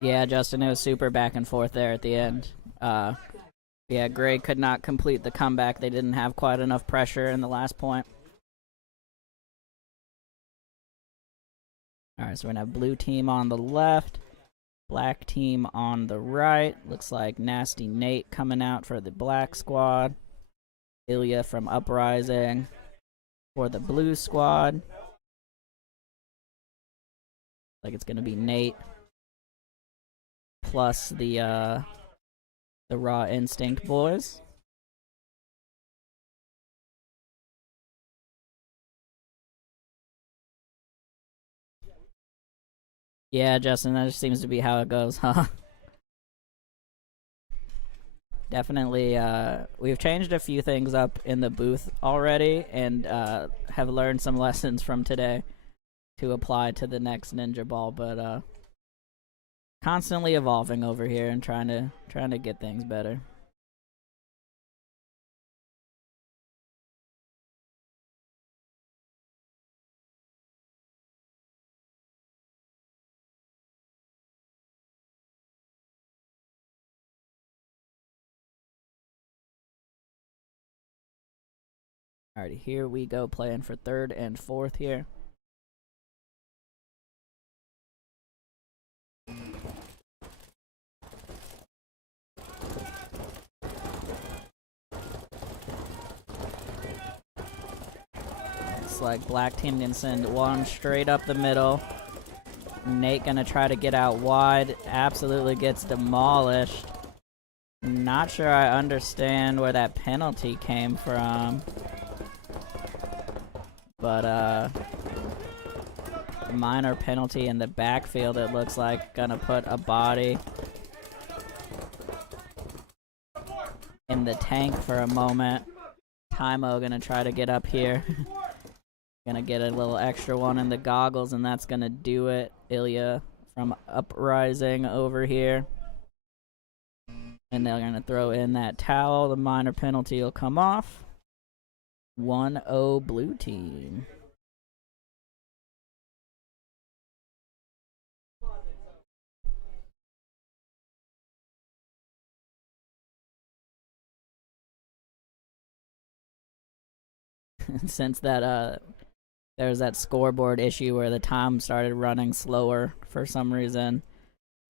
Yeah, Justin, it was super back and forth there at the end. Yeah, Gray could not complete the comeback. They didn't have quite enough pressure in the last point. All right, so we're going to have blue team on the left, black team on the right. Looks like Nasty Nate coming out for the black squad. Ilya from Uprising for the blue squad. Like it's going to be Nate plus the Raw Instinct boys. Yeah, Justin, that just seems to be how it goes, huh? Definitely, we've changed a few things up in the booth already, and have learned some lessons from today to apply to the next Ninja Ball. But constantly evolving over here and trying to get things better. Alrighty, here we go, playing for third and fourth here. It's like black team can send one straight up the middle. Nate gonna try to get out wide. Absolutely gets demolished. Not sure I understand where that penalty came from. But minor penalty in the backfield, it looks like. Gonna put a body in the tank for a moment. Tymo gonna try to get up here. Gonna get a little extra one in the goggles, and that's gonna do it. Ilya from Uprising over here. And they're gonna throw in that towel. The minor penalty will come off. 1-0 blue team. Since that there's that scoreboard issue where the time started running slower for some reason,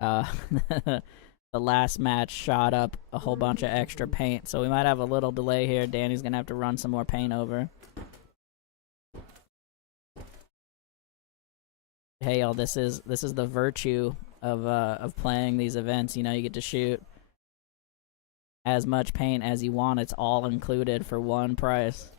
the last match shot up a whole bunch of extra paint, so we might have a little delay here. Danny's gonna have to run some more paint over. Hey y'all, this is the virtue of playing these events. You know, you get to shoot as much paint as you want. It's all included for one price.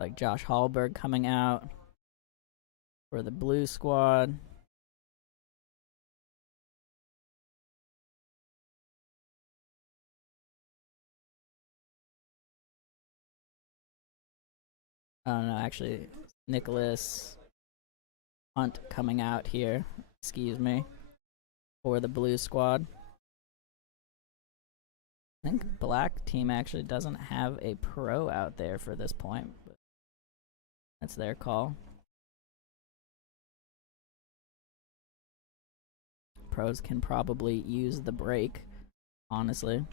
Like Josh Hallberg coming out for the blue squad. I don't know, actually, Nicholas Hunt coming out here, excuse me, for the blue squad. I think black team actually doesn't have a pro out there for this point, but that's their call. Pros can probably use the break, honestly.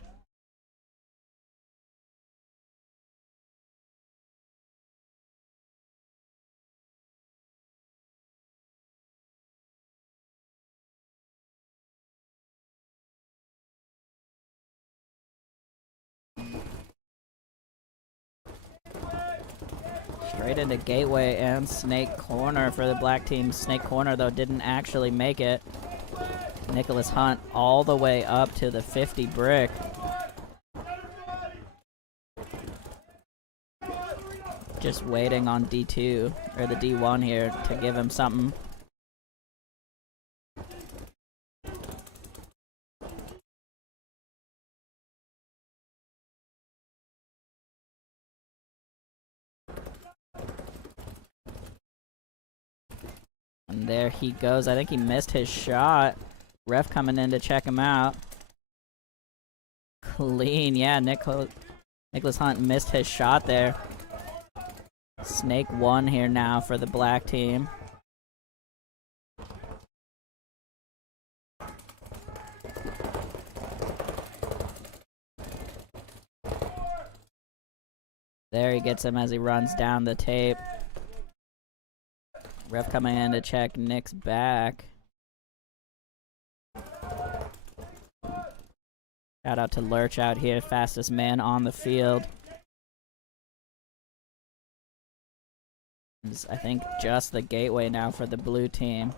Straight into gateway and snake corner for the black team. Snake corner, though, didn't actually make it. Nicholas Hunt all the way up to the 50 brick. Just waiting on D2, or the D1 here, to give him something. And there he goes. I think he missed his shot. Ref coming in to check him out. Clean. Yeah, Nicholas Hunt missed his shot there. Snake 1 here now for the black team. There he gets him as he runs down the tape. Ref coming in to check Nick's back. Shout out to Lurch out here, fastest man on the field. It's, I think, just the gateway now for the blue team.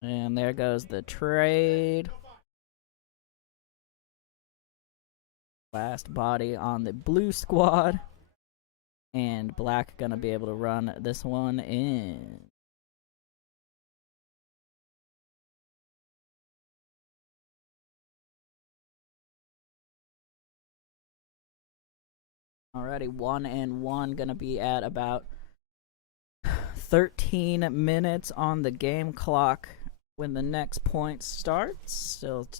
And there goes the trade. Last body on the blue squad. And black gonna be able to run this one in. Alrighty, 1-1, gonna be at about 13 minutes on the game clock when the next point starts.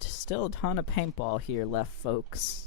Still a ton of paintball here left, folks.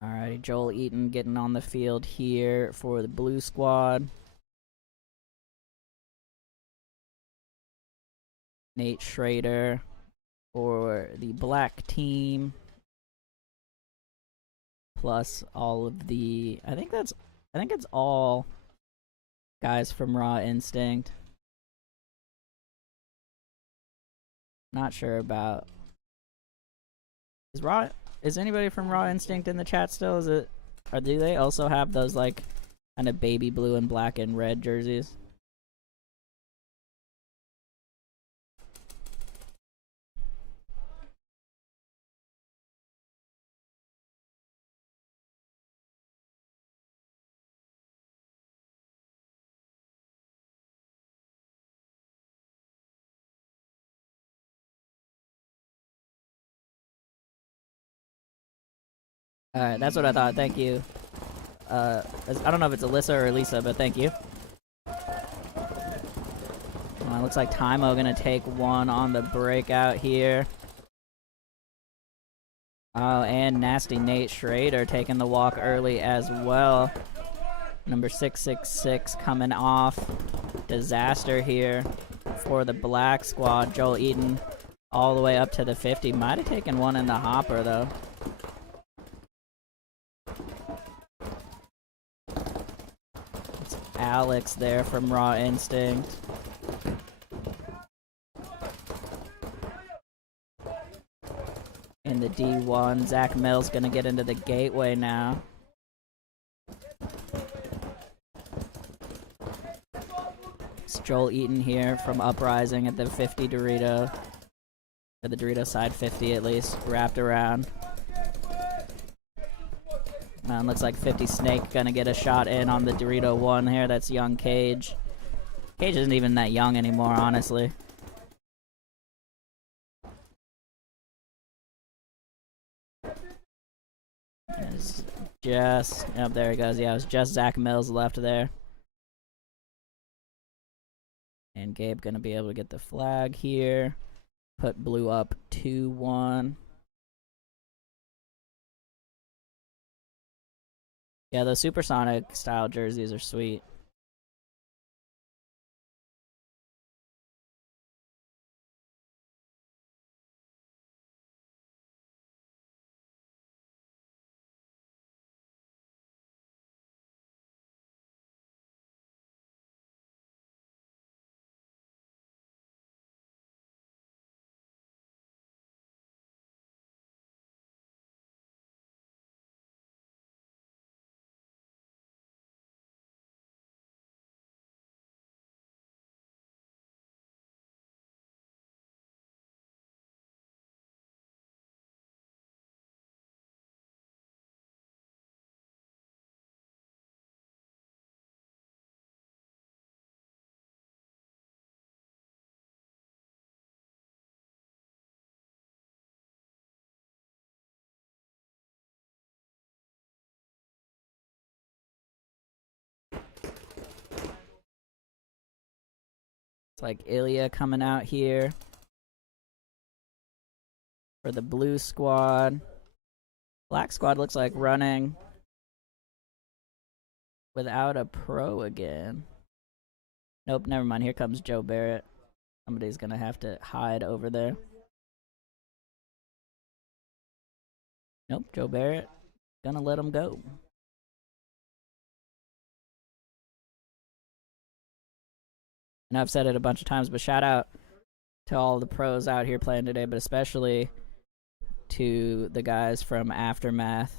Alrighty, Joel Eaton getting on the field here for the blue squad. Nate Schrader for the black team. Plus all of the, I think it's all guys from Raw Instinct. Not sure about, is anybody from Raw Instinct in the chat still? Or do they also have those like kind of baby blue and black and red jerseys? Alright, that's what I thought. Thank you. I don't know if it's Alyssa or Elisa, but thank you. Looks like Tymo gonna take one on the breakout here. Oh, and Nasty Nate Schrader taking the walk early as well. Number 666 coming off. Disaster here for the black squad. Joel Eaton all the way up to the 50. Might have taken one in the hopper, though. It's Alex there from Raw Instinct. In the D1, Zach Mills gonna get into the gateway now. It's Joel Eaton here from Uprising at the 50 Dorito. Or the Dorito side 50 at least, wrapped around. Looks like 50 Snake gonna get a shot in on the Dorito 1 here. That's young Cage. Cage isn't even that young anymore, honestly. It's just, oh, there he goes. Yeah, it was just Zach Mills left there. And Gabe gonna be able to get the flag here. Put blue up 2-1. Yeah, those supersonic style jerseys are sweet. It's like Ilya coming out here for the blue squad. Black squad looks like running without a pro again. Nope, never mind. Here comes Joe Barrett. Somebody's gonna have to hide over there. Nope, Joe Barrett gonna let him go. And I've said it a bunch of times, but shout out to all the pros out here playing today, but especially to the guys from Aftermath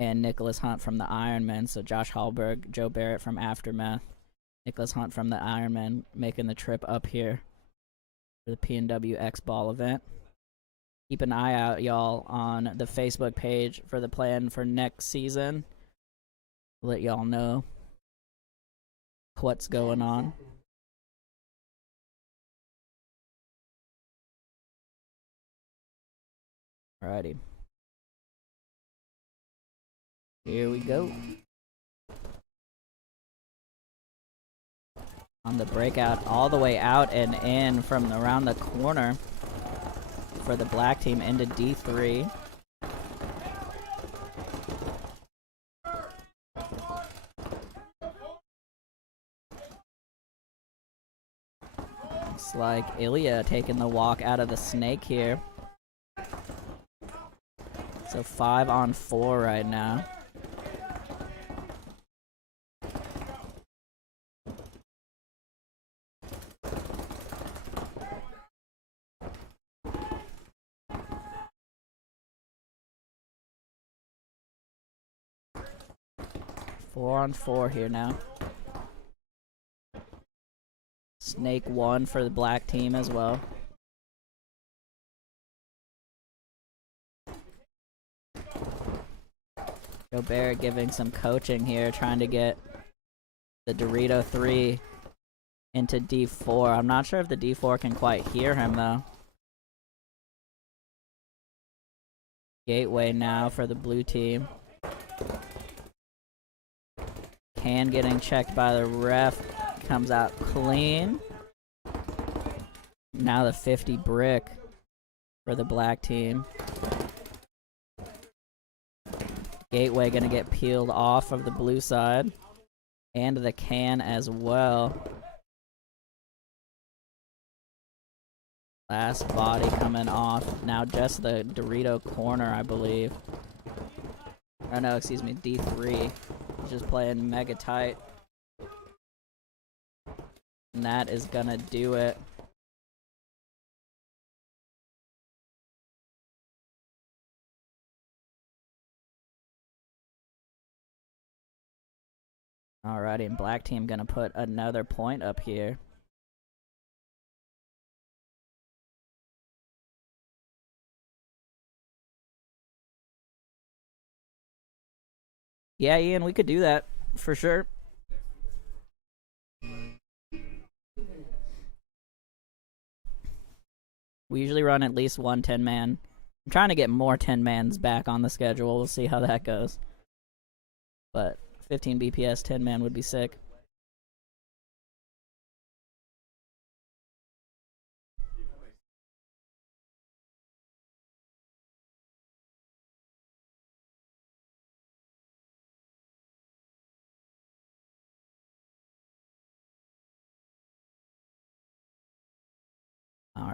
and Nicholas Hunt from the Ironman. So Josh Hallberg, Joe Barrett from Aftermath, Nicholas Hunt from the Ironman making the trip up here for the PNW Xball event. Keep an eye out, y'all, on the Facebook page for the plan for next season. Let y'all know what's going on. Alrighty. Here we go. On the breakout, all the way out and in from around the corner for the black team into D3. Looks like Ilya taking the walk out of the snake here. So 5-on-4 right now. Four on four here now. Snake 1 for the black team as well. Joe Barrett giving some coaching here, trying to get the Dorito 3 into D4. I'm not sure if the D4 can quite hear him, though. Gateway now for the blue team. Can getting checked by the ref. Comes out clean. Now the 50 brick for the black team. Gateway gonna get peeled off of the blue side. And the can as well. Last body coming off. Now just the Dorito corner, I believe. Oh no, excuse me, D3. Just playing mega tight. And that is gonna do it. Alrighty, and black team gonna put another point up here. Yeah, Ian, we could do that for sure. We usually run at least one 10-man. I'm trying to get more 10-mans back on the schedule. We'll see how that goes. But 15 BPS 10-man would be sick.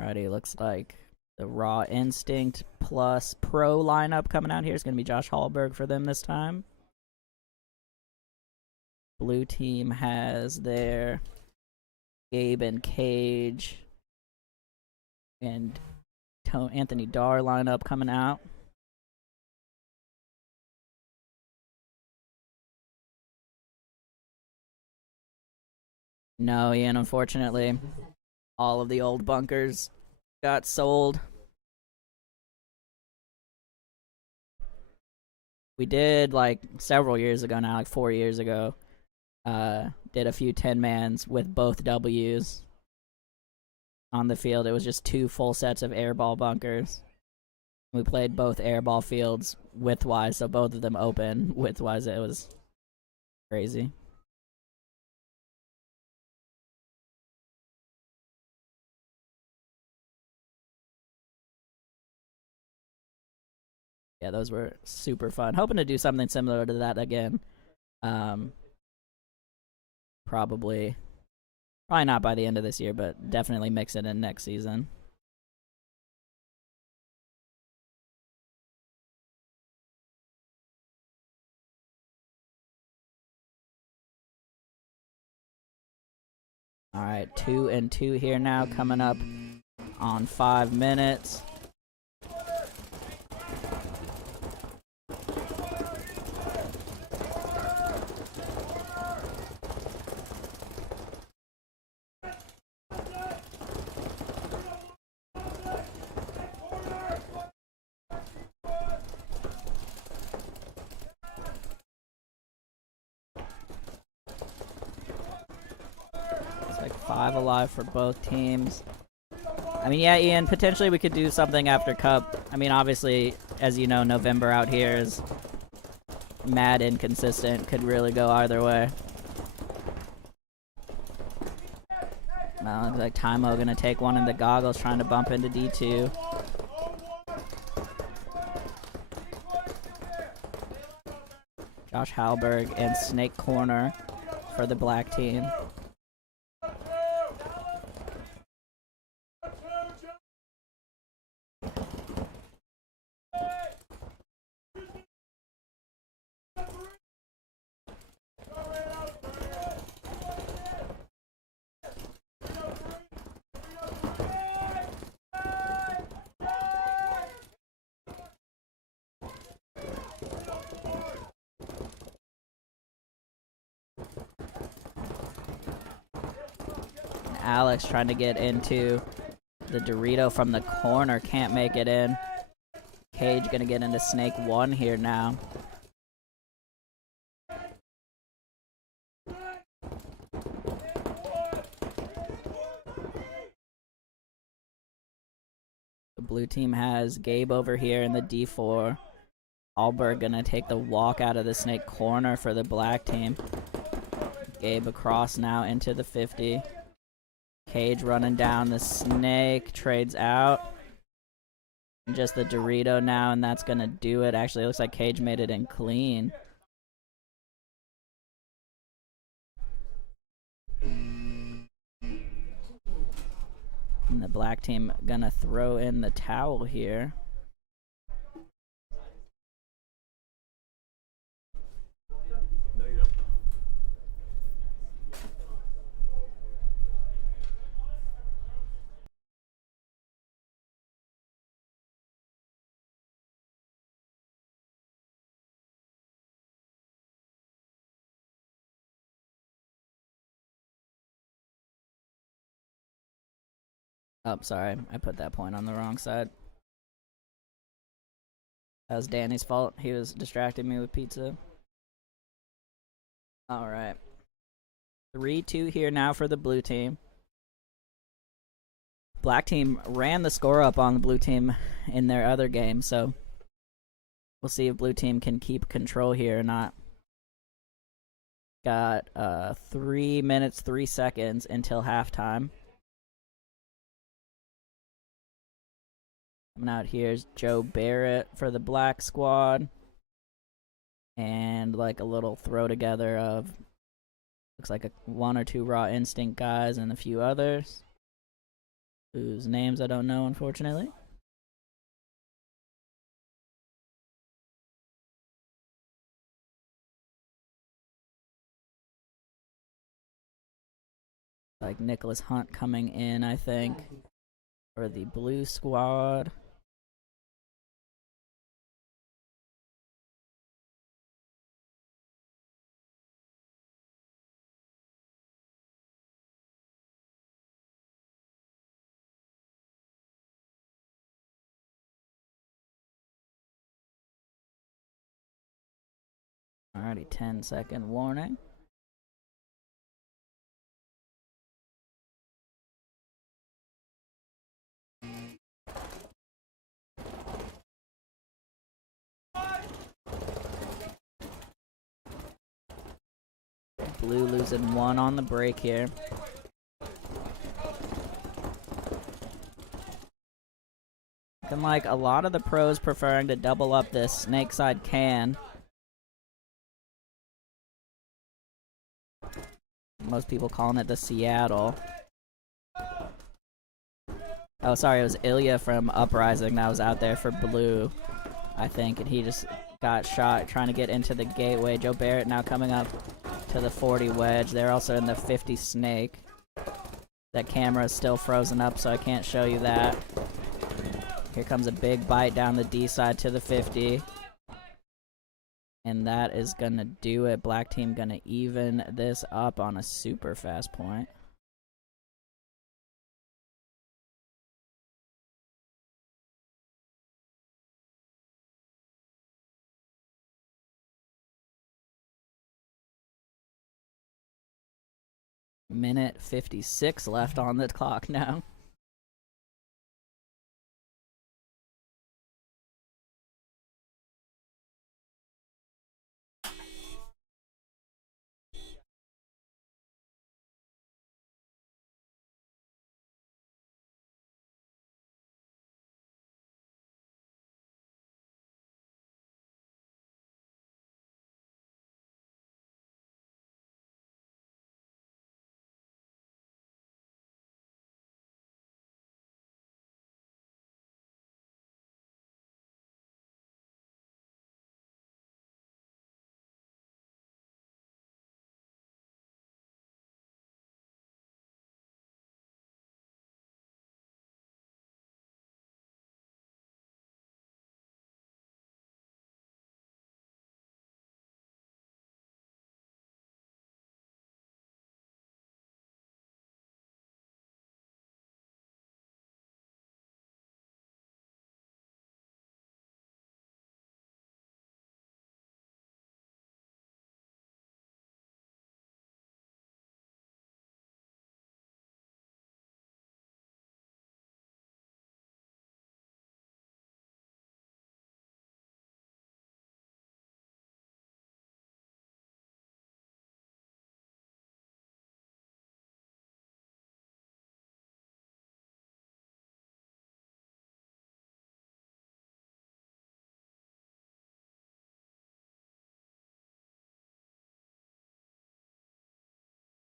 Alrighty, looks like the Raw Instinct plus Pro lineup coming out here is going to be Josh Hallberg for them this time. Blue team has their Gabe and Cage and Anthony Darr lineup coming out. No, Ian, unfortunately, all of the old bunkers got sold. We did, like, several years ago now, like 4 years ago, did a few 10-mans with both W's on the field. It was just 2 full sets of airball bunkers. We played both airball fields widthwise, so both of them open widthwise. It was crazy. Yeah, those were super fun. Hoping to do something similar to that again. Probably not by the end of this year, but definitely mix it in next season. All right, 2 and 2 here now, coming up on 5 minutes. It's like 5 alive for both teams. I mean, yeah, Ian, potentially we could do something after Cup. I mean, obviously, as you know, November out here is mad inconsistent. Could really go either way. Well, looks like Tymo gonna take one in the goggles, trying to bump into D2. Josh Hallberg and Snake Corner for the black team. Alex trying to get into the Dorito from the corner, can't make it in. Cage gonna get into Snake 1 here now. The blue team has Gabe over here in the D4. Hallberg gonna take the walk out of the Snake corner for the black team. Gabe across now into the 50. Cage running down the Snake, trades out. Just the Dorito now, and that's gonna do it. Actually, it looks like Cage made it in clean. And the black team gonna throw in the towel here. Oh, sorry. I put that point on the wrong side. That was Danny's fault. He was distracting me with pizza. Alright. 3-2 here now for the blue team. Black team ran the score up on the blue team in their other game, so we'll see if blue team can keep control here or not. Got 3 minutes, 3 seconds until halftime. Coming out here is Joe Barrett for the black squad. And like a little throw together of, looks like 1 or 2 Raw Instinct guys and a few others. whose names I don't know, unfortunately. Like Nicholas Hunt coming in, I think, for the blue squad. Alrighty, 10-second warning. Blue losing 1 on the break here. Looking like a lot of the pros preferring to double up this snake side can. Most people calling it the Seattle. Oh, sorry, it was Ilya from Uprising that was out there for blue, I think, and he just got shot trying to get into the gateway. Joe Barrett now coming up to the 40 wedge. They're also in the 50 snake. That camera is still frozen up, so I can't show you that. Here comes a big bite down the D side to the 50. And that is gonna do it. Black team gonna even this up on a super fast point. Minute 56 left on the clock now.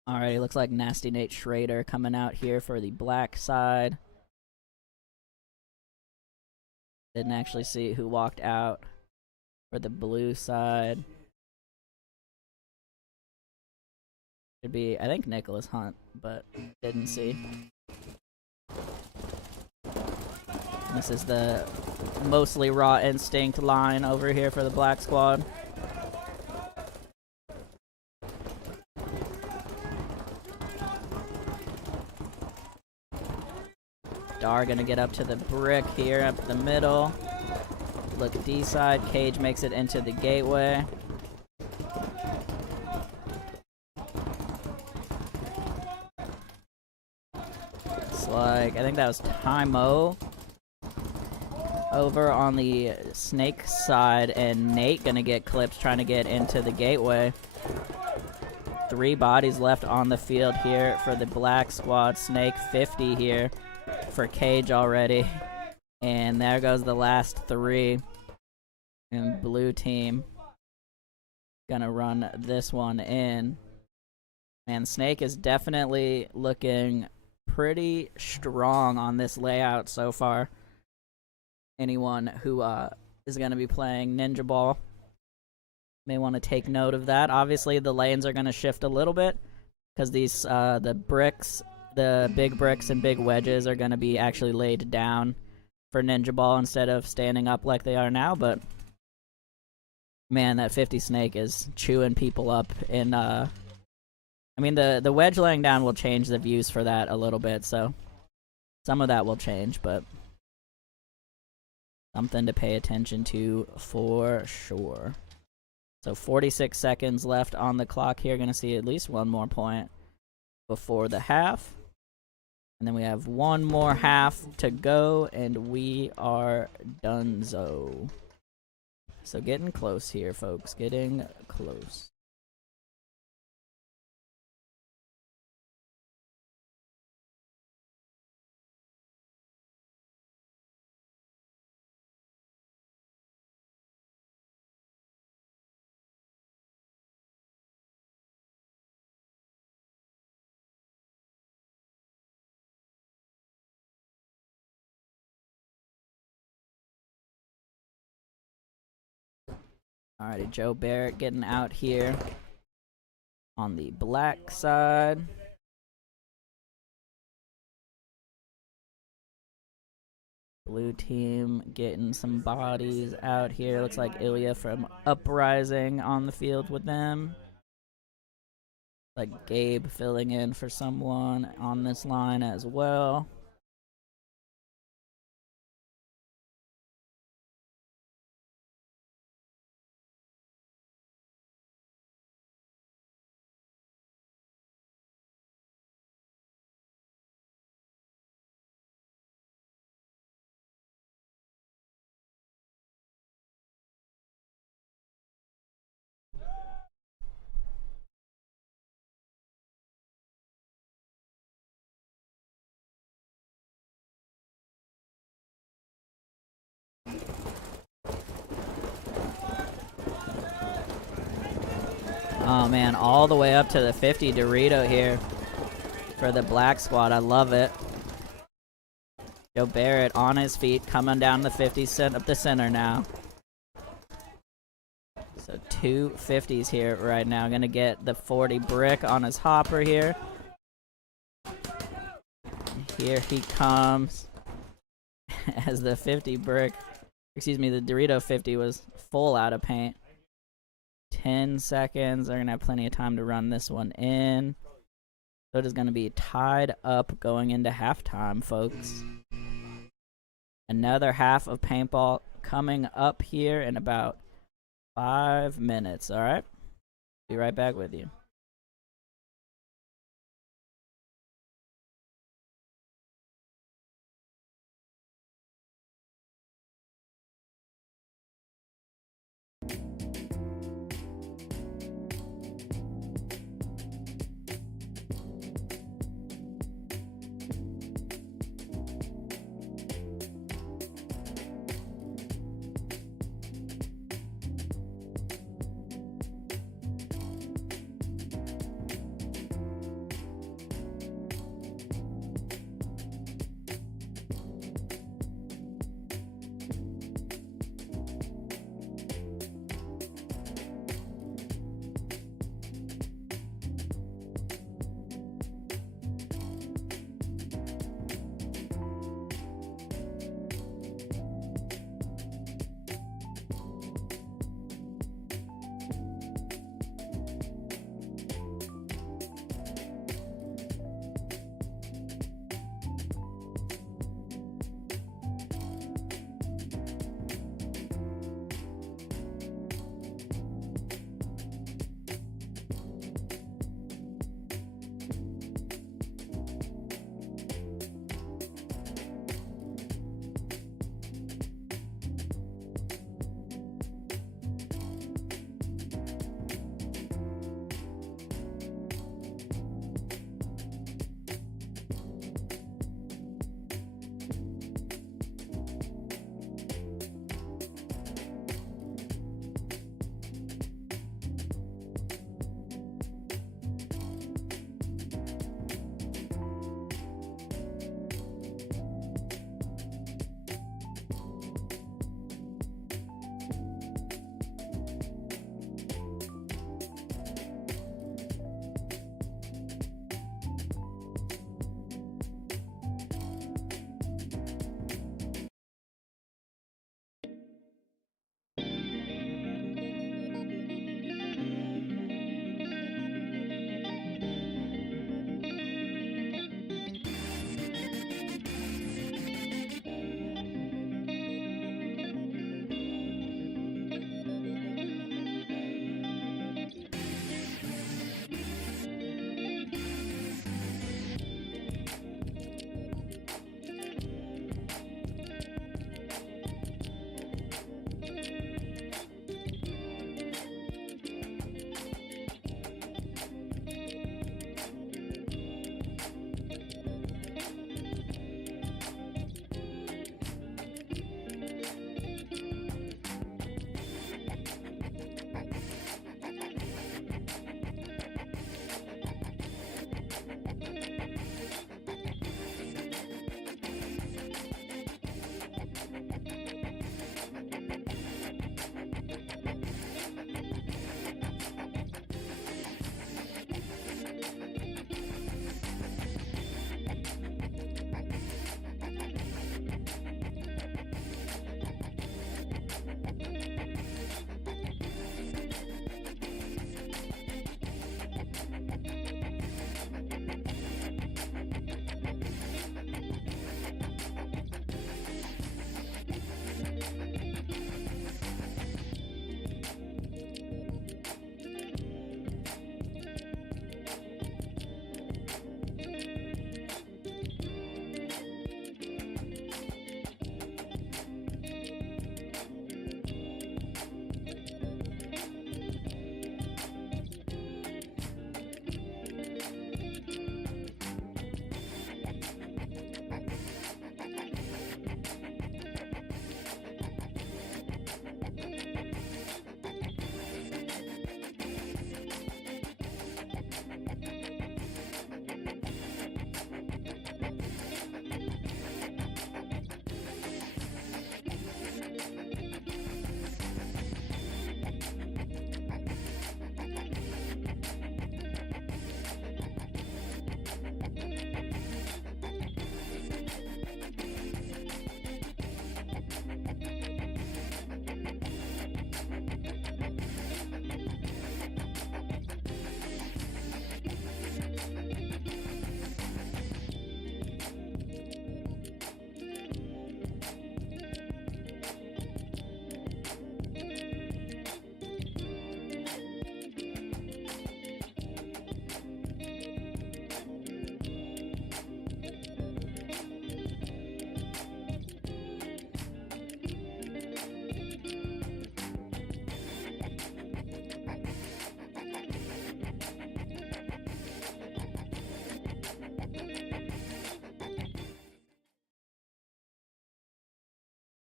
Alrighty, looks like Nasty Nate Schrader coming out here for the black side. Didn't actually see who walked out for the blue side. Should be, I think, Nicholas Hunt, but didn't see. This is the mostly raw instinct line over here for the black squad. Dar gonna get up to the brick here, up the middle. Look D side, Cage makes it into the gateway. It's like, I think that was Tymo over on the snake side, and Nate gonna get clipped trying to get into the gateway. 3 bodies left on the field here for the black squad. Snake 50 here for Cage already. And there goes the last 3. And blue team gonna run this one in. And Snake is definitely looking pretty strong on this layout so far. Anyone who is going to be playing Ninja Ball may want to take note of that. Obviously, the lanes are going to shift a little bit because these the bricks, the big bricks and big wedges are going to be actually laid down for Ninja Ball instead of standing up like they are now. But man, that 50 snake is chewing people up in I mean, the wedge laying down will change the views for that a little bit, so some of that will change, but something to pay attention to for sure. So 46 seconds left on the clock here. Gonna see at least one more point before the half. And then we have one more half to go, and we are donezo. So getting close here, folks. Getting close. Alrighty, Joe Barrett getting out here on the black side. Blue team getting some bodies out here. Looks like Ilya from Uprising on the field with them. Like Gabe filling in for someone on this line as well. Oh man, all the way up to the 50 Dorito here for the black squad. I love it. Joe Barrett on his feet, coming down the 50 up the center now. So 2 50s here right now. Gonna get the 40 brick on his hopper here. Here he comes as the 50 brick, excuse me, the Dorito 50 was full out of paint. 10 seconds. They're going to have plenty of time to run this one in. So it is going to be tied up going into halftime, folks. Another half of paintball coming up here in about 5 minutes, all right? Be right back with you.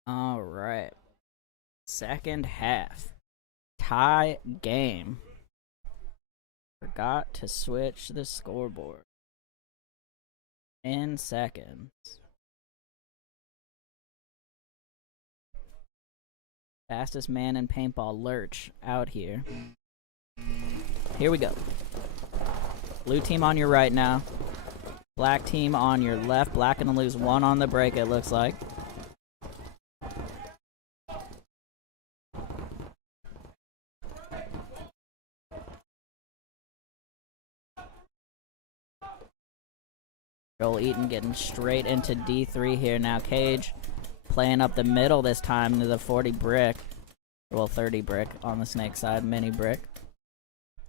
All right. Second half. Tie game. Forgot to switch the scoreboard. In seconds. Fastest man in paintball, Lurch, out here. Here we go. Blue team on your right now. Black team on your left. Black gonna lose one on the break, it looks like. Joel Eaton getting straight into D3 here now. Cage playing up the middle this time to the 40 brick. Well, 30 brick on the snake side, mini brick.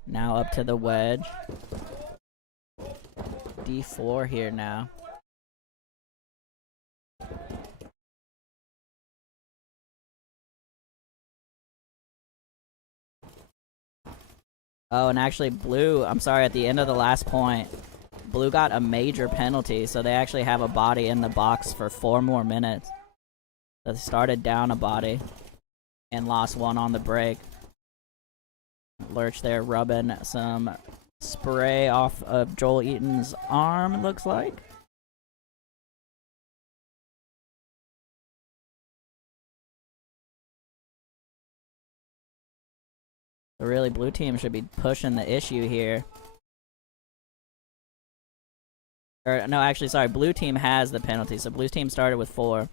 Now up to the wedge. D4 here now. Oh, and actually Blue, I'm sorry, at the end of the last point, Blue got a major penalty, so they actually have a body in the box for 4 more minutes. So they started down a body and lost one on the break. Lurch there rubbing some spray off of Joel Eaton's arm, it looks like. So really, blue team should be pushing the issue here. Or, no, actually, sorry, blue team has the penalty, so blue team started with 4.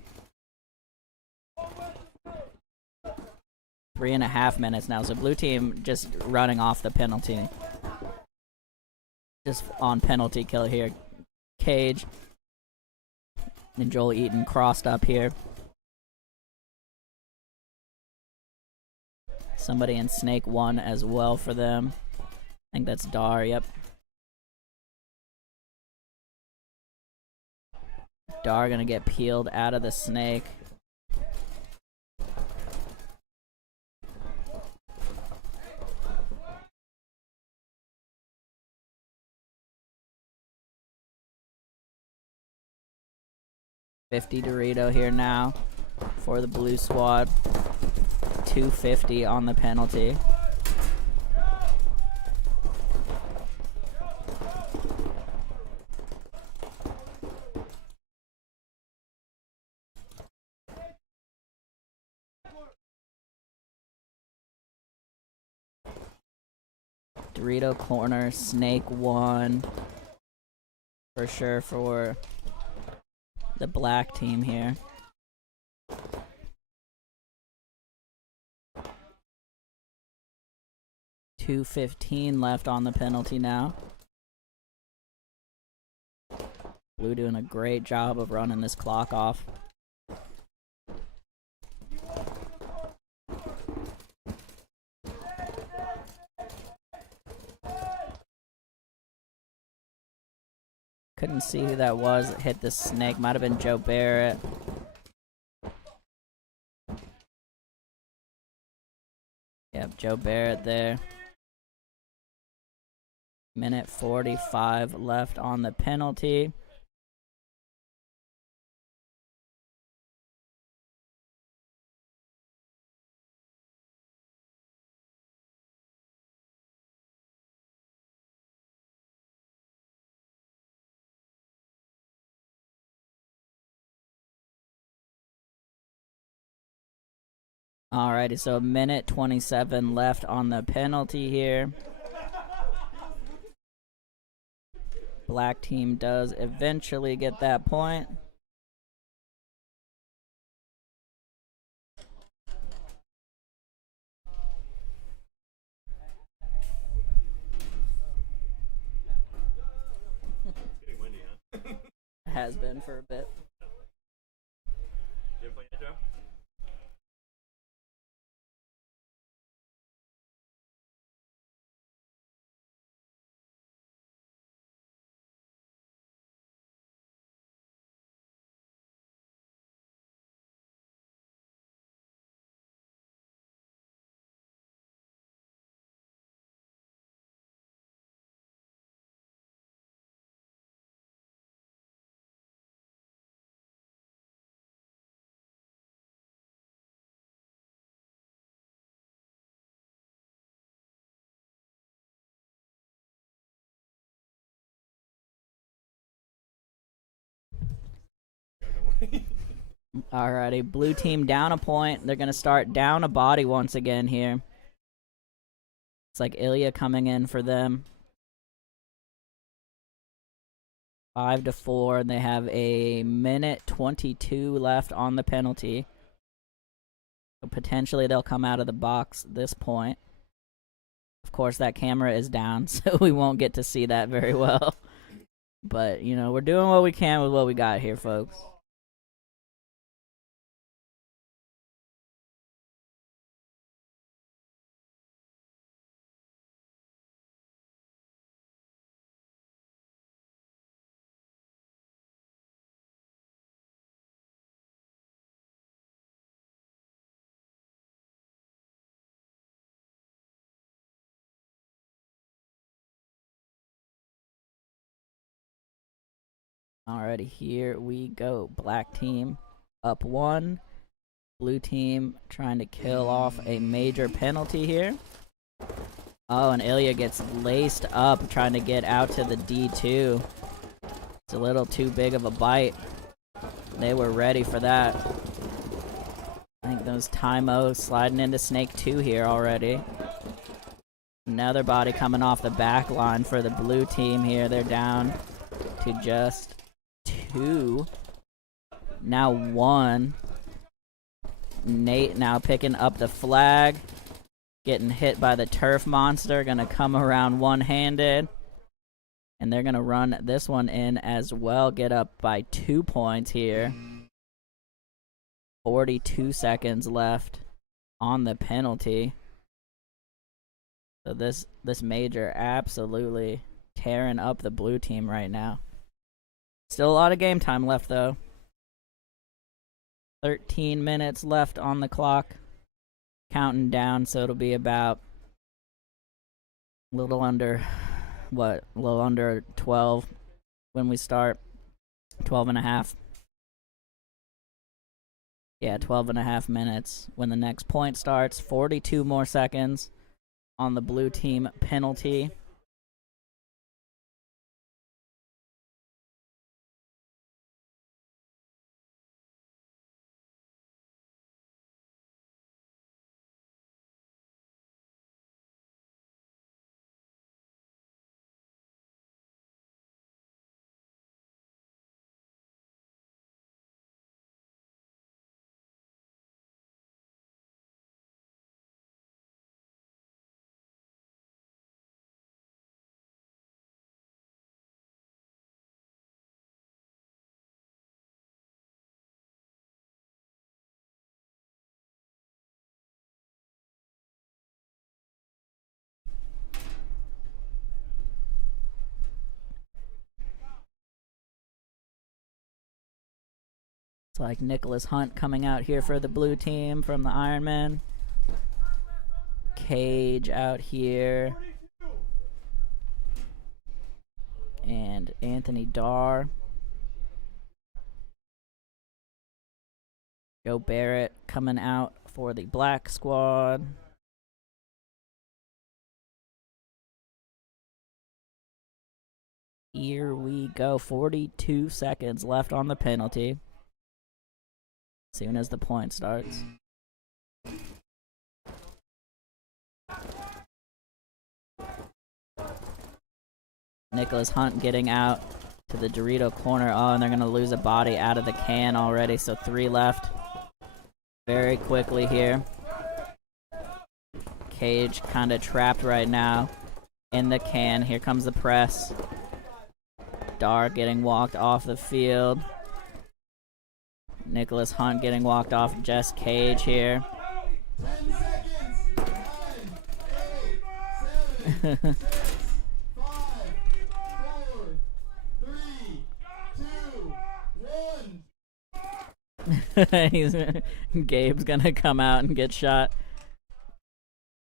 3.5 minutes now, so blue team just running off the penalty. Just on penalty kill here. Cage and Joel Eaton crossed up here. Somebody in Snake 1 as well for them. I think that's Dar, yep. Dar gonna get peeled out of the snake. $50 Dorito here now for the blue squad. $250 on the penalty. Dorito corner, Snake 1 for sure for the black team here. $215 left on the penalty now. Blue doing a great job of running this clock off. Couldn't see who that was that hit the snake. Might have been Joe Barrett. Yep, Joe Barrett there. Minute 45 left on the penalty. Alrighty, so a minute 27 left on the penalty here. Black team does eventually get that point. Has been for a bit. Alrighty, blue team down a point. They're gonna start down a body once again here. It's like Ilya coming in for them. 5-4, and they have a minute 22 left on the penalty. So potentially they'll come out of the box at this point. Of course, that camera is down, so we won't get to see that very well. But, you know, we're doing what we can with what we got here, folks. Alrighty, here we go. Black team up 1. Blue team trying to kill off a major penalty here. Oh, and Ilya gets laced up trying to get out to the D2. It's a little too big of a bite. They were ready for that. I think those Tymo sliding into Snake 2 here already. Another body coming off the back line for the blue team here. They're down to just 2. Now 1. Nate now picking up the flag. Getting hit by the turf monster. Gonna come around one-handed. And they're gonna run this one in as well. Get up by 2 points here. 42 seconds left on the penalty. So this major absolutely tearing up the blue team right now. Still a lot of game time left, though. 13 minutes left on the clock. Counting down, so it'll be about a little under, what, a little under 12 when we start. 12 and a half. Yeah, 12 and a half minutes when the next point starts. 42 more seconds on the blue team penalty. It's like Nicholas Hunt coming out here for the blue team from the Ironman. Cage out here. And Anthony Darr. Joe Barrett coming out for the black squad. Here we go. 42 seconds left on the penalty. Soon as the point starts. Nicholas Hunt getting out to the Dorito corner. Oh, and they're going to lose a body out of the can already, so 3 left. Very quickly here. Cage kind of trapped right now in the can. Here comes the press. Darr getting walked off the field. Nicholas Hunt getting walked off. Just Cage here. 10 seconds. 9, 8, 7, 5, 4, 3, 2, 1. Gabe's gonna come out and get shot.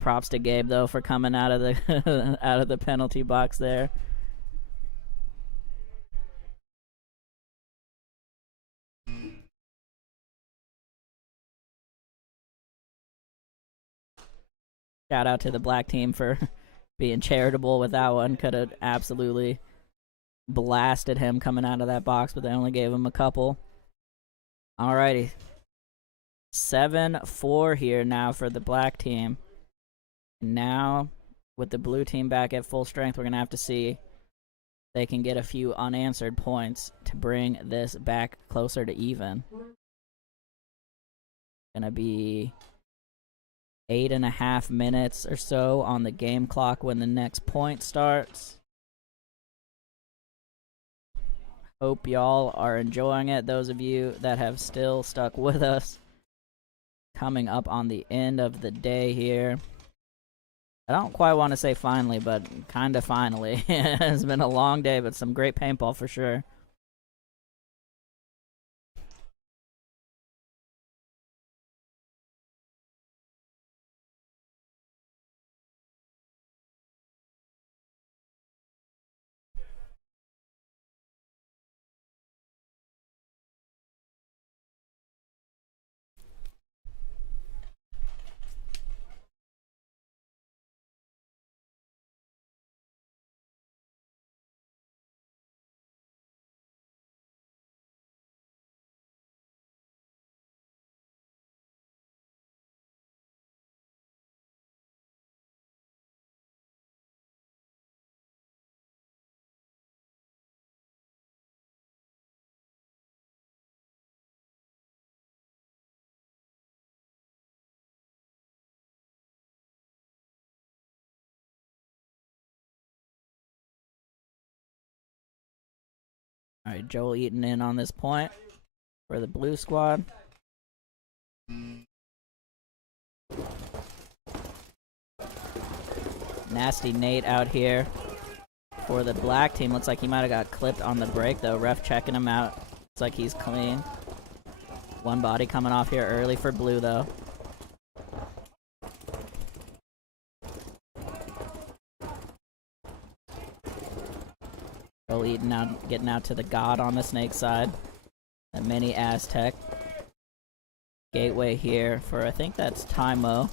Props to Gabe though for coming out of the out of the penalty box there. Shout out to the black team for being charitable with that one. Could have absolutely blasted him coming out of that box, but they only gave him a couple. Alrighty. 7-4 here now for the black team. Now, with the blue team back at full strength, we're going to have to see if they can get a few unanswered points to bring this back closer to even. Gonna be 8.5 minutes or so on the game clock when the next point starts. Hope y'all are enjoying it. Those of you that have still stuck with us. Coming up on the end of the day here. I don't quite want to say finally, but kind of finally. It's been a long day, but some great paintball for sure. Alright, Joel Eaton in on this point for the blue squad. Nasty Nate out here for the black team. Looks like he might have got clipped on the break, though. Ref checking him out. Looks like he's clean. One body coming off here early for blue, though. Joel Eaton out, getting out to the God on the snake side. A mini Aztec. Gateway here for, I think that's Tymo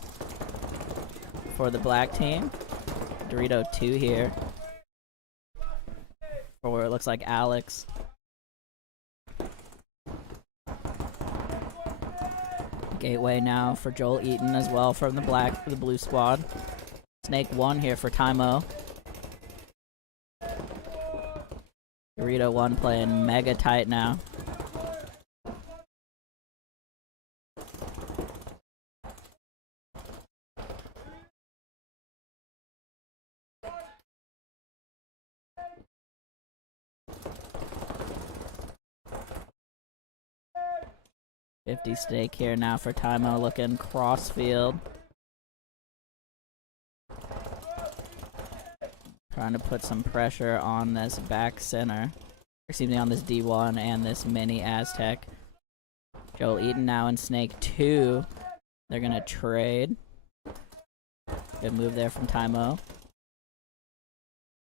for the black team. Dorito 2 here for it looks like Alex. Gateway now for Joel Eaton as well from the blue squad. Snake 1 here for Tymo. Dorito 1 playing mega tight now. $50 stake here now for Tymo, looking crossfield. Trying to put some pressure on this back center. Excuse me, on this D1 and this mini Aztec. Joel Eaton now in Snake 2. They're gonna trade. Good move there from Tymo.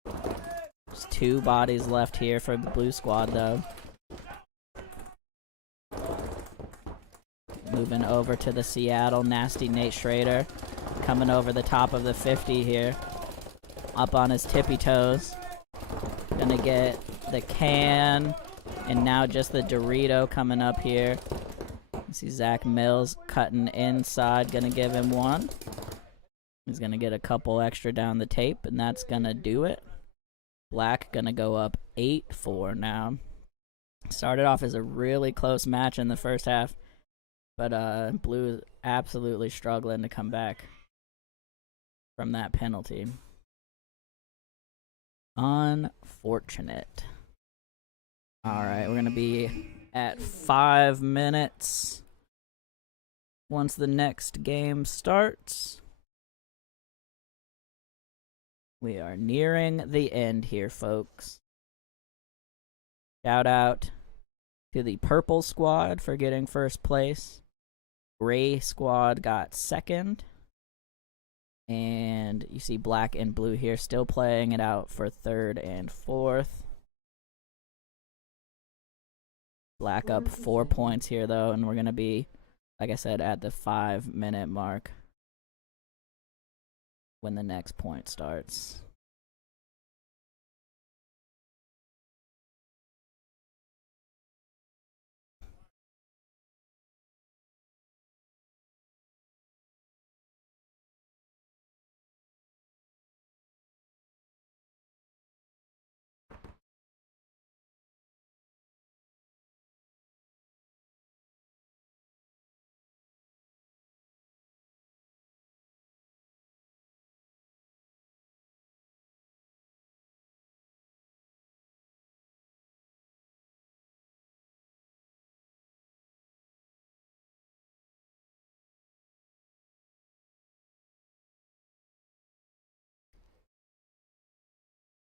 There's 2 bodies left here for the blue squad though. Moving over to the Seattle, Nasty Nate Schrader. Coming over the top of the 50 here. Up on his tippy toes. Gonna get the can. And now just the Dorito coming up here. You see Zach Mills cutting inside. Gonna give him 1. He's gonna get a couple extra down the tape. And that's gonna do it. Black gonna go up 8-4 now. Started off as a really close match in the first half. But blue is absolutely struggling to come back from that penalty. Unfortunate. Alright, we're going to be at 5 minutes once the next game starts. We are nearing the end here, folks. Shout out to the purple squad for getting first place. Gray squad got second. And you see black and blue here still playing it out for third and fourth. Black up 4 points here though, and we're going to be, like I said, at the 5-minute mark when the next point starts.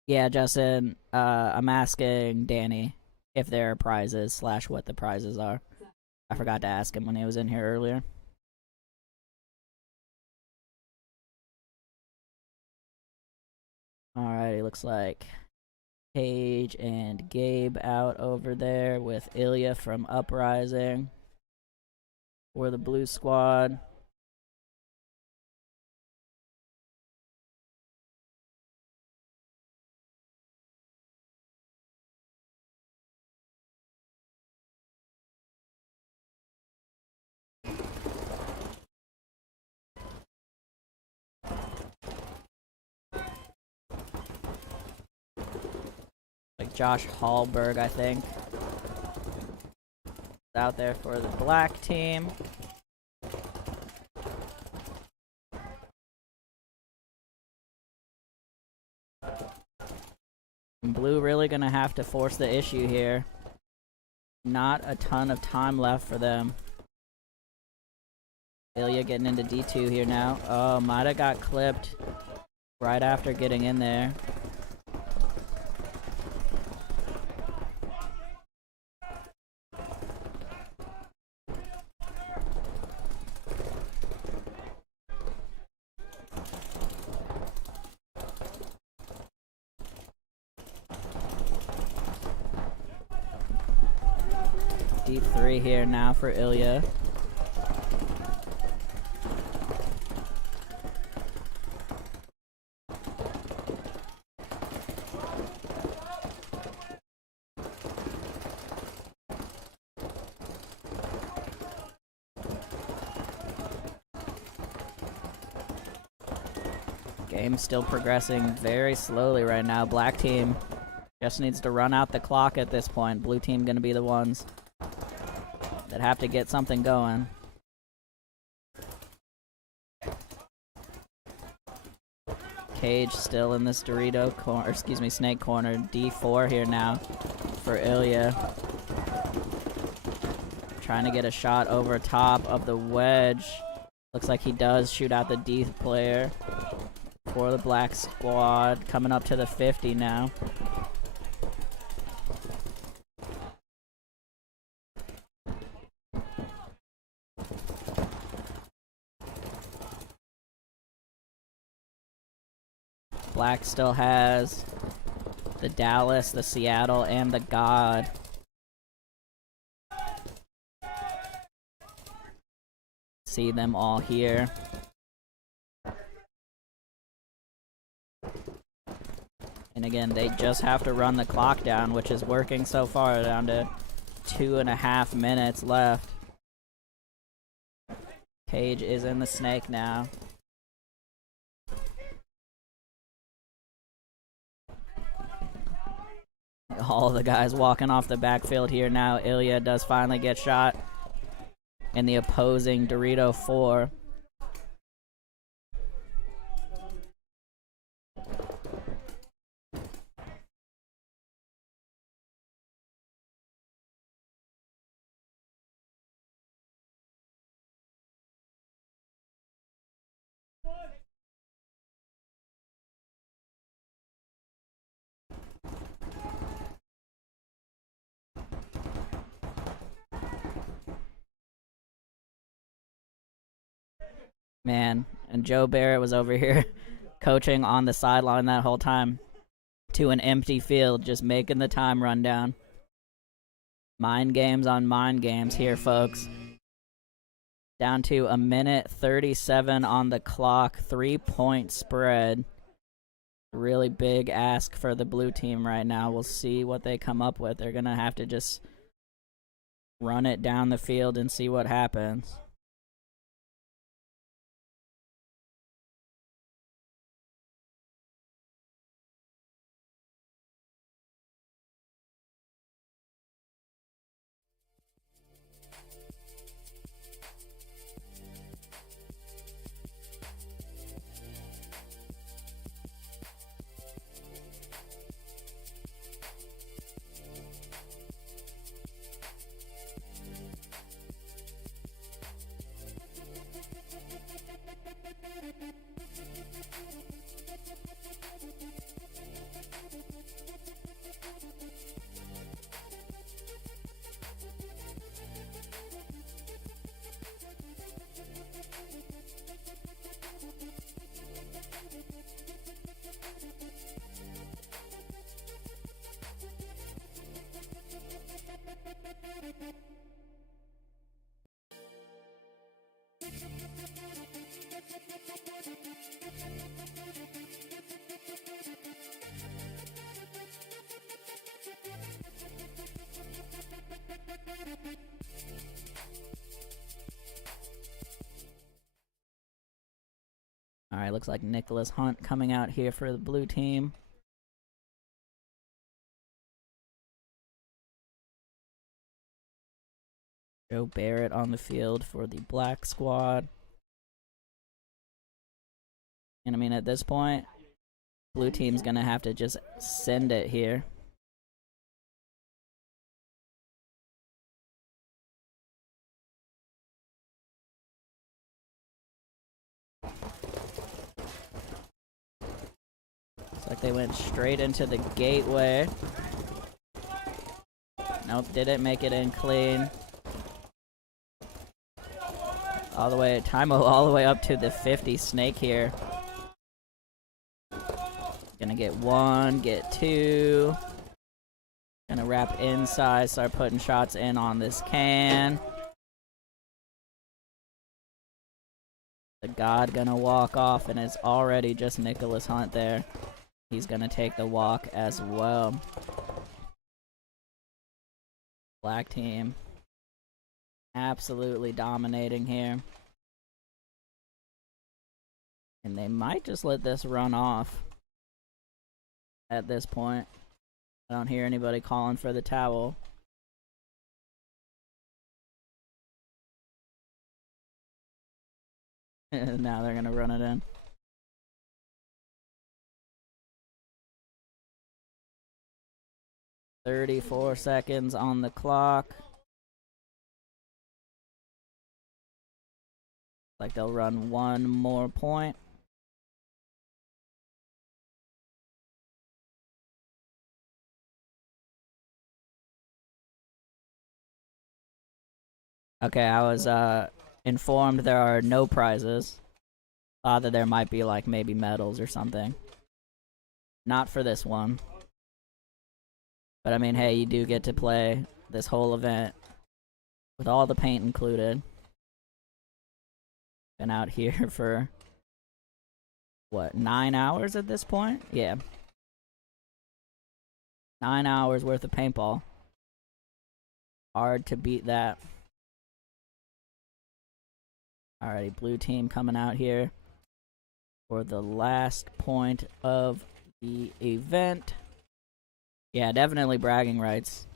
Yeah, Justin, I'm asking Danny if there are prizes / what the prizes are. I forgot to ask him when he was in here earlier. Alright, looks like Paige and Gabe out over there with Ilya from Uprising for the blue squad. Like Josh Hallberg, I think, out there for the black team. And blue really gonna have to force the issue here. Not a ton of time left for them. Ilya getting into D2 here now. Oh, might have got clipped right after getting in there. D3 here now for Ilya. Game still progressing very slowly right now. Black team just needs to run out the clock at this point. Blue team gonna be the ones that have to get something going. Cage still in this Dorito corner, excuse me, snake corner. D4 here now for Ilya. Trying to get a shot over top of the wedge. Looks like he does shoot out the D player for the black squad. Coming up to the 50 now. Black still has the Dallas, the Seattle, and the God. See them all here. And again, they just have to run the clock down, which is working so far, down to 2.5 minutes left. Cage is in the snake now. All the guys walking off the backfield here now. Ilya does finally get shot in the opposing Dorito 4. Man, and Joe Barrett was over here coaching on the sideline that whole time to an empty field, just making the time run down. Mind games on mind games here, folks. Down to 1:37 on the clock, 3-point spread. Really big ask for the blue team right now. We'll see what they come up with. They're going to have to just run it down the field and see what happens. Alright, looks like Nicholas Hunt coming out here for the blue team. Joe Barrett on the field for the black squad. And I mean, at this point, blue team's gonna have to just send it here. Looks like they went straight into the gateway. Nope, didn't make it in clean. All the way, Timo all the way up to the 50 snake here. Gonna get one, get two. Gonna wrap inside, start putting shots in on this can. The God gonna walk off, and it's already just Nicholas Hunt there. He's gonna take the walk as well. Black team absolutely dominating here. And they might just let this run off at this point. I don't hear anybody calling for the towel. Now they're gonna run it in. "34 seconds on the clock." Like they'll run one more point. Okay, I was informed there are no prizes. Thought that there might be like maybe medals or something. Not for this one. But I mean, hey, you do get to play this whole event with all the paint included. Been out here for, what, 9 hours at this point? Yeah. 9 hours worth of paintball. Hard to beat that. Alrighty, blue team coming out here for the last point of the event. Yeah, definitely bragging rights.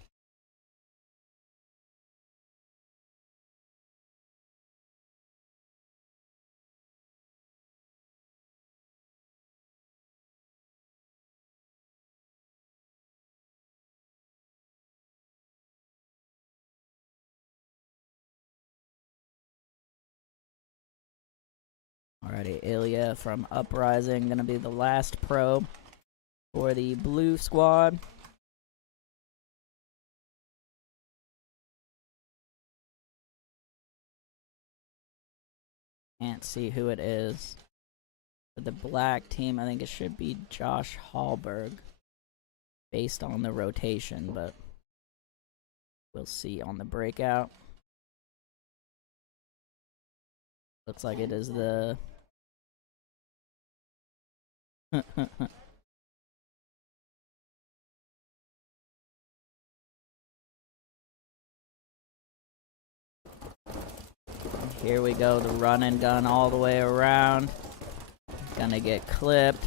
Alrighty, Ilya from Uprising gonna be the last pro for the blue squad. Can't see who it is. For the black team, I think it should be Josh Hallberg, based on the rotation, but we'll see on the breakout. Looks like it is the... Here we go, the run and gun all the way around. Gonna get clipped.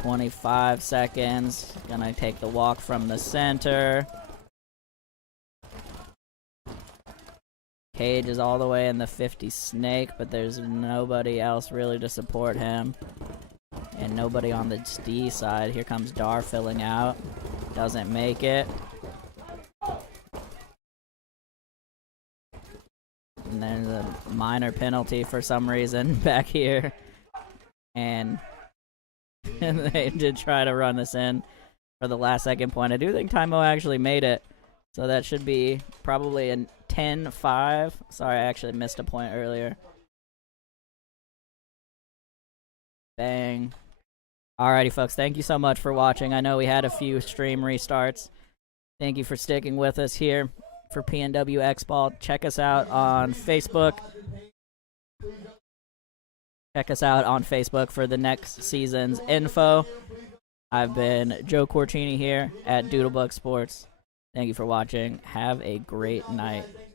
25 seconds. Gonna take the walk from the center. Cage is all the way in the 50 snake, but there's nobody else really to support him. And nobody on the D side. Here comes Dar filling out. Doesn't make it. And there's a minor penalty for some reason back here. And they did try to run this in for the last second point. I do think Timo actually made it. So that should be probably a 10-5. Sorry, I actually missed a point earlier. Bang. Alrighty, folks. Thank you so much for watching. I know we had a few stream restarts. Thank you for sticking with us here for PNW Xball. Check us out on Facebook, Check us out on Facebook for the next season's info. I've been Joe Cortini here at DoodleBug Sports. Thank you for watching. Have a great night.